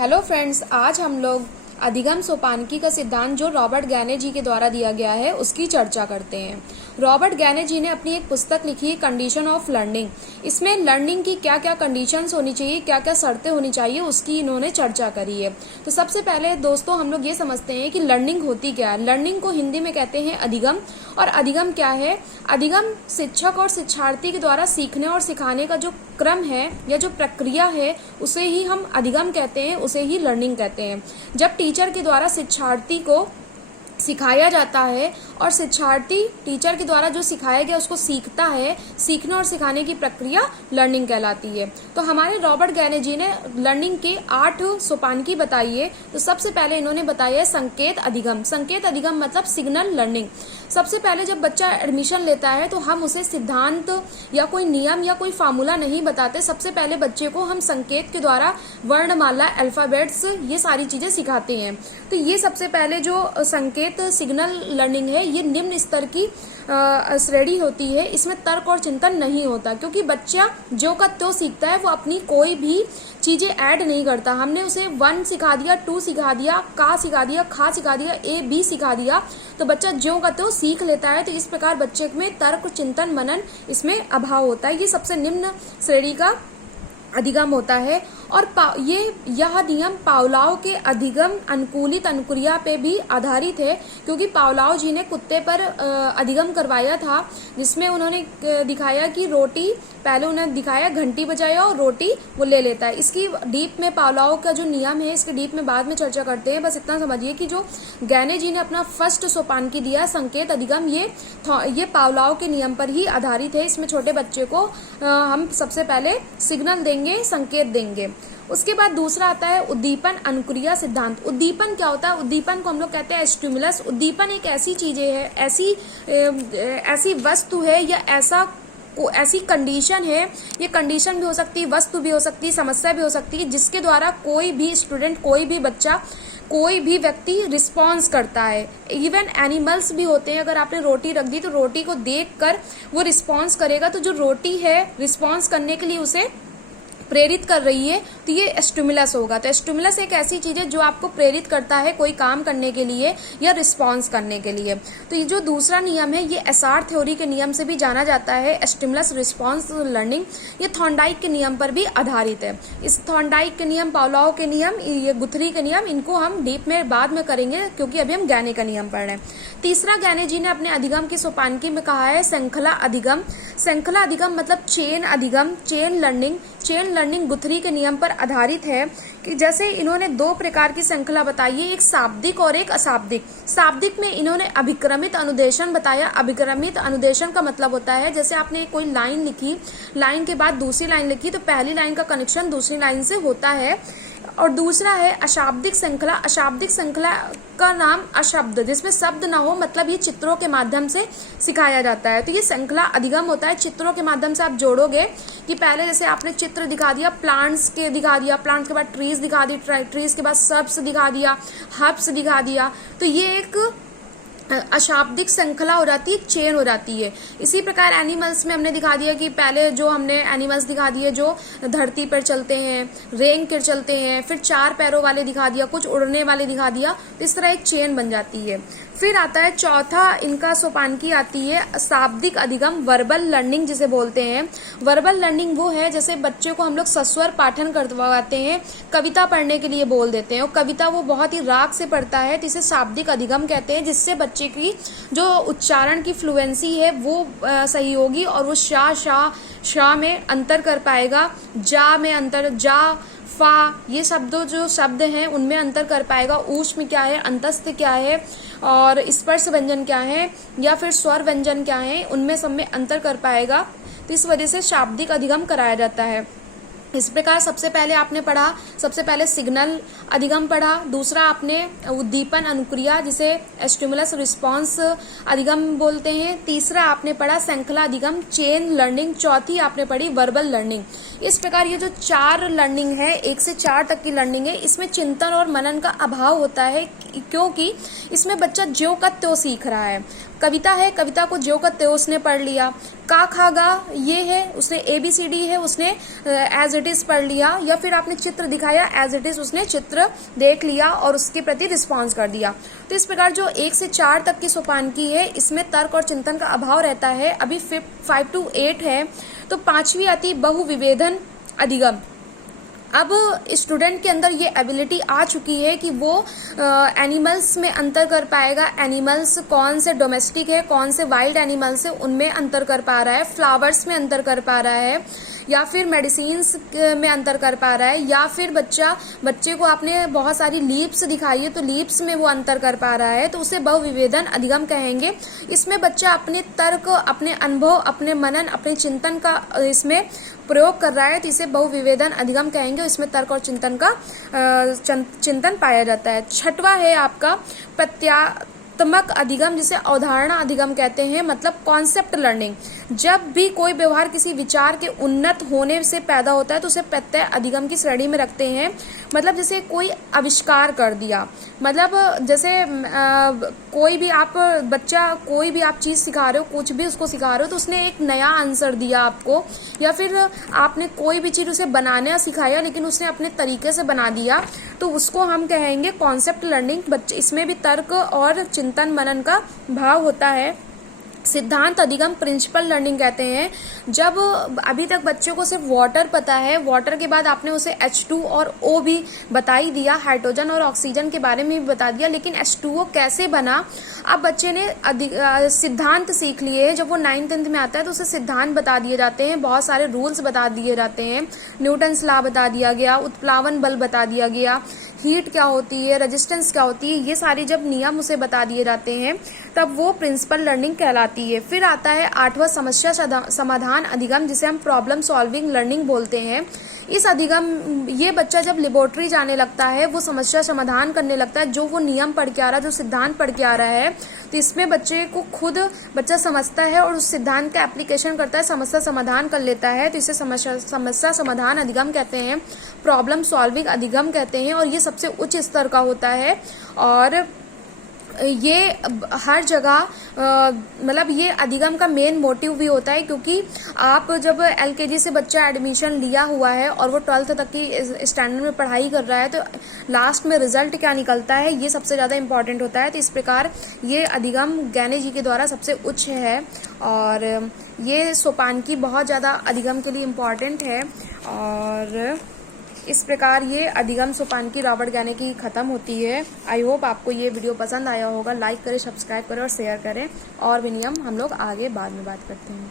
Hello friends, आज हम लोग अधिगम सोपानकी का सिद्धांत जो रॉबर्ट गैने जी के द्वारा दिया गया है उसकी चर्चा करते हैं। रॉबर्ट गैने जी ने अपनी एक पुस्तक लिखी है कंडीशन ऑफ लर्निंग। इसमें लर्निंग की क्या क्या कंडीशंस होनी चाहिए, क्या क्या शर्तें होनी चाहिए, उसकी इन्होंने चर्चा करी है। तो सबसे पहले दोस्तों हम लोग ये समझते हैं कि लर्निंग होती क्या है। लर्निंग को हिंदी में कहते हैं अधिगम। और अधिगम क्या है? अधिगम शिक्षक और शिक्षार्थी के द्वारा सीखने और सिखाने का जो क्रम है या जो प्रक्रिया है उसे ही हम अधिगम कहते हैं, उसे ही लर्निंग कहते हैं। जब टीचर के द्वारा शिक्षार्थी को सिखाया जाता है और शिक्षार्थी टीचर के द्वारा जो सिखाया गया उसको सीखता है, सीखने और सिखाने की प्रक्रिया लर्निंग कहलाती है। तो हमारे रॉबर्ट गैने जी ने लर्निंग के 8 सोपानकी बताई है। तो सबसे पहले इन्होंने बताया है संकेत अधिगम। संकेत अधिगम मतलब सिग्नल लर्निंग। सबसे पहले जब बच्चा एडमिशन लेता है तो हम उसे सिद्धांत या कोई नियम या कोई फार्मूला नहीं बताते। सबसे पहले बच्चे को हम संकेत के द्वारा वर्णमाला, अल्फाबेट्स, ये सारी चीजें सिखाते हैं। तो ये सबसे पहले जो संकेत सिग्नल लर्निंग है ये निम्न स्तर की श्रेणी होती है। इसमें तर्क और चिंतन नहीं होता, क्योंकि बच्चा जो का त्यों सीखता है, वो अपनी कोई भी चीजें ऐड नहीं करता। हमने उसे 1 सिखा दिया, 2 सिखा दिया, का सिखा दिया, खा सिखा दिया, ए बी सिखा दिया, तो बच्चा जो का त्यों सीख लेता है। तो इस प्रकार बच्चे में तर्क, चिंतन, मनन इसमें अभाव होता है। ये सबसे निम्न श्रेणी का अधिगम होता है। और यह नियम पावलाव के अधिगम अनुकूलित अनुक्रिया पे भी आधारित है, क्योंकि पावलाव जी ने कुत्ते पर अधिगम करवाया था, जिसमें उन्होंने दिखाया कि रोटी, पहले उन्होंने दिखाया घंटी बजाया और रोटी वो ले लेता है। इसकी डीप में पावलाव का जो नियम है इसके डीप में बाद में चर्चा करते हैं। बस इतना समझिए कि जो गैने जी ने अपना फर्स्ट सोपानकी दिया संकेत अधिगम, ये पावलाव के नियम पर ही आधारित है। इसमें छोटे बच्चे को हम सबसे पहले सिग्नल देंगे, संकेत देंगे। उसके बाद दूसरा आता है उद्दीपन अनुक्रिया सिद्धांत। उद्दीपन क्या होता है? उद्दीपन को हम लोग कहते हैं स्टिमुलस। उद्दीपन एक ऐसी चीजें है, ऐसी वस्तु है या ऐसी कंडीशन है, ये कंडीशन भी हो सकती है, वस्तु भी हो सकती है, समस्या भी हो सकती है, जिसके द्वारा कोई भी स्टूडेंट, कोई भी बच्चा, कोई भी व्यक्ति रिस्पॉन्स करता है। इवन एनिमल्स भी होते हैं। अगर आपने रोटी रख दी तो रोटी को देखकर वो रिस्पॉन्स करेगा। तो जो रोटी है रिस्पॉन्स करने के लिए उसे प्रेरित कर रही है, तो ये स्टिमुलस होगा। तो स्टिमुलस एक ऐसी चीज है जो आपको प्रेरित करता है कोई काम करने के लिए या रिस्पॉन्स करने के लिए। तो ये जो दूसरा नियम है ये एसआर थ्योरी के नियम से भी जाना जाता है, स्टिमुलस रिस्पॉन्स लर्निंग। ये थॉर्नडाइक के नियम पर भी आधारित है। इस थॉर्नडाइक के नियम, पावलोव के नियम, ये गुथरी के नियम, इनको हम डीप में बाद में करेंगे, क्योंकि अभी हम गैने का नियम पढ़ रहे हैं। तीसरा गैने जी ने अपने अधिगम की सोपानकी में कहा है श्रृंखला अधिगम। श्रृंखला अधिगम मतलब चेन अधिगम, चेन लर्निंग। चेन लर्निंग गुथरी के नियम पर आधारित है कि जैसे इन्होंने 2 प्रकार की श्रृंखला बताई है, एक शाब्दिक और एक अशाब्दिक। शाब्दिक में इन्होंने अभिक्रमित अनुदेशन बताया। अभिक्रमित अनुदेशन का मतलब होता है जैसे आपने कोई लाइन लिखी, लाइन के बाद दूसरी लाइन लिखी, तो पहली लाइन का कनेक्शन दूसरी लाइन से होता है। और दूसरा है अशाब्दिक श्रृंखला। अशाब्दिक श्रृंखला का नाम अशब्द, जिसमें शब्द ना हो, मतलब ये चित्रों के माध्यम से सिखाया जाता है। तो ये श्रृंखला अधिगम होता है। चित्रों के माध्यम से आप जोड़ोगे कि पहले जैसे आपने चित्र दिखा दिया, प्लांट्स के दिखा दिया, प्लांट्स के बाद ट्रीज दिखा दी, ट्रीज के बाद सर्ब्स दिखा दिया, हर्ब्स दिखा दिया, तो ये एक अशाब्दिक श्रृंखला हो जाती है, चेन हो जाती है। इसी प्रकार एनिमल्स में हमने दिखा दिया कि पहले जो हमने एनिमल्स दिखा दिए जो धरती पर चलते हैं, रेंग कर चलते हैं, फिर 4 पैरों वाले दिखा दिया, कुछ उड़ने वाले दिखा दिया, तो इस तरह एक चेन बन जाती है। फिर आता है चौथा इनका सोपानकी आती है शाब्दिक अधिगम, वर्बल लर्निंग जिसे बोलते हैं। वर्बल लर्निंग वो है जैसे बच्चे को हम लोग सस्वर पाठन करवाते हैं, कविता पढ़ने के लिए बोल देते हैं और कविता वो बहुत ही राग से पढ़ता है, तो इसे शाब्दिक अधिगम कहते हैं, जिससे बच्चे की जो उच्चारण की फ्लुएंसी है वो सही होगी और वो शा में अंतर कर पाएगा, जा में अंतर, जा, फा, ये जो शब्द हैं उनमें अंतर कर पाएगा। ऊष्म क्या है, अंतस्थ क्या है, और स्पर्श व्यंजन क्या है, या फिर स्वर व्यंजन क्या है, उनमें सब में अंतर कर पाएगा। तो इस वजह से शाब्दिक अधिगम कराया जाता है। इस प्रकार सबसे पहले आपने पढ़ा, सबसे पहले सिग्नल अधिगम पढ़ा, दूसरा आपने उद्दीपन अनुक्रिया जिसे स्टिमुलस रिस्पॉन्स अधिगम बोलते हैं, तीसरा आपने पढ़ा श्रृंखला अधिगम, चेन लर्निंग, चौथी आपने पढ़ी वर्बल लर्निंग। इस प्रकार ये जो 4 लर्निंग है, 1 से 4 तक की लर्निंग है, इसमें चिंतन और मनन का अभाव होता है, क्योंकि इसमें बच्चा ज्यों का त्यों सीख रहा है। कविता है, कविता को ज्यों का त्यों उसने पढ़ लिया। का खा गा ये है, उसने ABCD है, उसने एज इट इज पढ़ लिया। या फिर आपने चित्र दिखाया, एज इट इज उसने चित्र देख लिया और उसके प्रति रिस्पॉन्स कर दिया। तो इस प्रकार जो 1 से 4 तक की सोपानकी है, इसमें तर्क और चिंतन का अभाव रहता है। अभी 5 to 8 है। तो 5वीं आती बहुविवेधन अधिगम। अब स्टूडेंट के अंदर ये एबिलिटी आ चुकी है कि वो एनिमल्स में अंतर कर पाएगा। एनिमल्स कौन से डोमेस्टिक है, कौन से वाइल्ड एनिमल्स है, उनमें अंतर कर पा रहा है। फ्लावर्स में अंतर कर पा रहा है, या फिर मेडिसिन्स में अंतर कर पा रहा है, या फिर बच्चे को आपने बहुत सारी लीप्स दिखाई है तो लीप्स में वो अंतर कर पा रहा है, तो उसे बहुविवेधन अधिगम कहेंगे। इसमें बच्चा अपने तर्क, अपने अनुभव, अपने मनन, अपने चिंतन का इसमें प्रयोग कर रहा है, तो इसे बहुविवेधन अधिगम कहेंगे। इसमें तर्क और चिंतन का चिंतन पाया जाता है। 6वां है आपका प्रत्यात्मक अधिगम, जिसे अवधारणा अधिगम कहते हैं, मतलब कॉन्सेप्ट लर्निंग। जब भी कोई व्यवहार किसी विचार के उन्नत होने से पैदा होता है तो उसे प्रत्यय अधिगम की श्रेणी में रखते हैं। मतलब जैसे कोई आविष्कार कर दिया, मतलब जैसे कोई भी आप चीज सिखा रहे हो, कुछ भी उसको सिखा रहे हो, तो उसने एक नया आंसर दिया आपको, या फिर आपने कोई भी चीज उसे बनाना सिखाया लेकिन उसने अपने तरीके से बना दिया, तो उसको हम कहेंगे कॉन्सेप्ट लर्निंग। बच्चे इसमें भी तर्क और चिंतन मनन का भाव होता है। सिद्धांत अधिगम प्रिंसिपल लर्निंग कहते हैं। जब अभी तक बच्चों को सिर्फ वाटर पता है, वाटर के बाद आपने उसे H2 और O भी बता ही दिया, हाइड्रोजन और ऑक्सीजन के बारे में भी बता दिया, लेकिन H2O कैसे बना, अब बच्चे ने सिद्धांत सीख लिए हैं। जब वो 9th-10th में आता है तो उसे सिद्धांत बता दिए जाते हैं, बहुत सारे रूल्स बता दिए जाते हैं। न्यूटन्स लॉ बता दिया गया, उत्प्लावन बल बता दिया गया, हीट क्या होती है, रेजिस्टेंस क्या होती है, ये सारे जब नियम उसे बता दिए जाते हैं तब वो प्रिंसिपल लर्निंग कहलाती है। फिर आता है 8वां समस्या समाधान अधिगम, जिसे हम प्रॉब्लम सॉल्विंग लर्निंग बोलते हैं। इस अधिगम ये बच्चा जब लेबोरेटरी जाने लगता है, वो समस्या समाधान करने लगता है, जो वो नियम पढ़ के आ रहा है, जो सिद्धांत पढ़ के आ रहा है, तो इसमें बच्चे को खुद बच्चा समझता है और उस सिद्धांत का एप्लीकेशन करता है, समस्या समाधान कर लेता है, तो इसे समस्या समाधान अधिगम कहते हैं, प्रॉब्लम सॉल्विंग अधिगम कहते हैं। और ये सबसे उच्च स्तर का होता है और ये हर जगह मतलब ये अधिगम का मेन मोटिव भी होता है, क्योंकि आप जब LKG से बच्चा एडमिशन लिया हुआ है और वो 12th तक की स्टैंडर्ड में पढ़ाई कर रहा है, तो लास्ट में रिजल्ट क्या निकलता है ये सबसे ज़्यादा इम्पॉर्टेंट होता है। तो इस प्रकार ये अधिगम ज्ञानी जी के द्वारा सबसे उच्च है और ये सोपानकी बहुत ज़्यादा अधिगम के लिए इम्पॉर्टेंट है। और इस प्रकार ये अधिगम सोपानकी रॉबर्ट ज्ञानी की खत्म होती है। आई होप आपको ये वीडियो पसंद आया होगा। लाइक करें, सब्सक्राइब करें और शेयर करें। और भी नियम हम लोग आगे बाद में बात करते हैं।